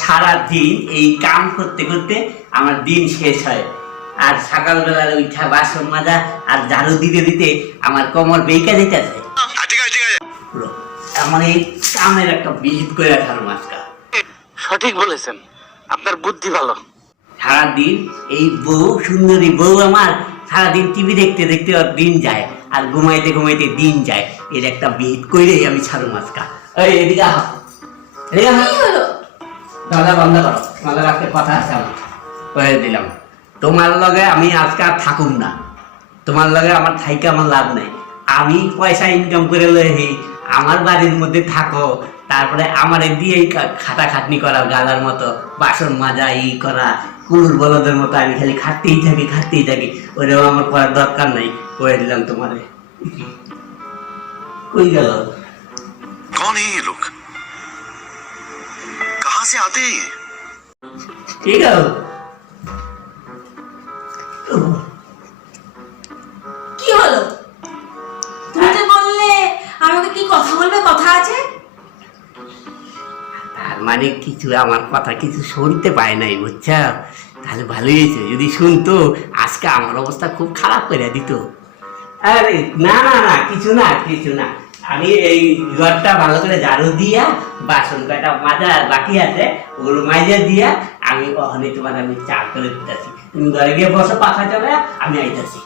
সারা দিন এই কাম করতে করতে আমার দিন শেষ হয়, আর সকালবেলার উঠা বাসন মাজা আর ঝাড়ু দিতে দিতে আমার কোমর বেঁকা যেতেছে। আমার এই কামের একটা বিহিত করে রাখার মাস্কা। সঠিক বলেছেন, আপনার বুদ্ধি ভালো। সারাদিন এই বউ, সুন্দরী বউ আমার সারাদিন টিভি দেখতে দেখতে ওর দিন যায়, আর ঘুমাইতে ঘুমাইতে দিন যায়। এর একটা বিহিত কইরেই আমি ছাড়ু মাস্কা। এই এদিকে আহ, এদিকে আহ। দরজা বন্ধ করো, তোমাদের আজকে কথা আছে আমার, কয়ে দিলাম। তোমার লগে আমি আজকে আর থাকুম না, তোমার লগে আমার থাইকে আমার লাভ নাই। আমি পয়সা ইনকাম করে লই, আমার বাড়ির মধ্যে থাকো, তারপরে আমার দিয়ে খাটাখাটনি করা, গালার মতো বাসন মাজা, ই করা, কুকুর বলদের মতো আমি খালি খাটতেই থাকি। ওইটাও আমার করার দরকার নাই, কয়ে দিলাম তোমারে। কই গেল? कौन है ये लोग? कहां से आते हैं? ঠিক আছে। কি হলো? তুমি তো বললে আমাকে কি কথা বলবে, কথা আছে। তার মানে কিছু আমার কথা কিছু শুনতে পায় নাই, বুঝছা? তাহলে ভালোই হয়েছে, যদি শুনতো আজকে আমার অবস্থা খুব খারাপ করে দিত। আরে না না না, কিছু না, আমি এই ঘরটা ভালো করে ঝাড়ু দিয়া, বাসন কয়টা মাজা বাকি আছে ওগুলো মাজা দিয়া আমি ওখানে তোমার আমি চা করে দিতেছি। তুমি ঘরে গিয়ে বসো, পাখা চলে, আমি আইতাছি।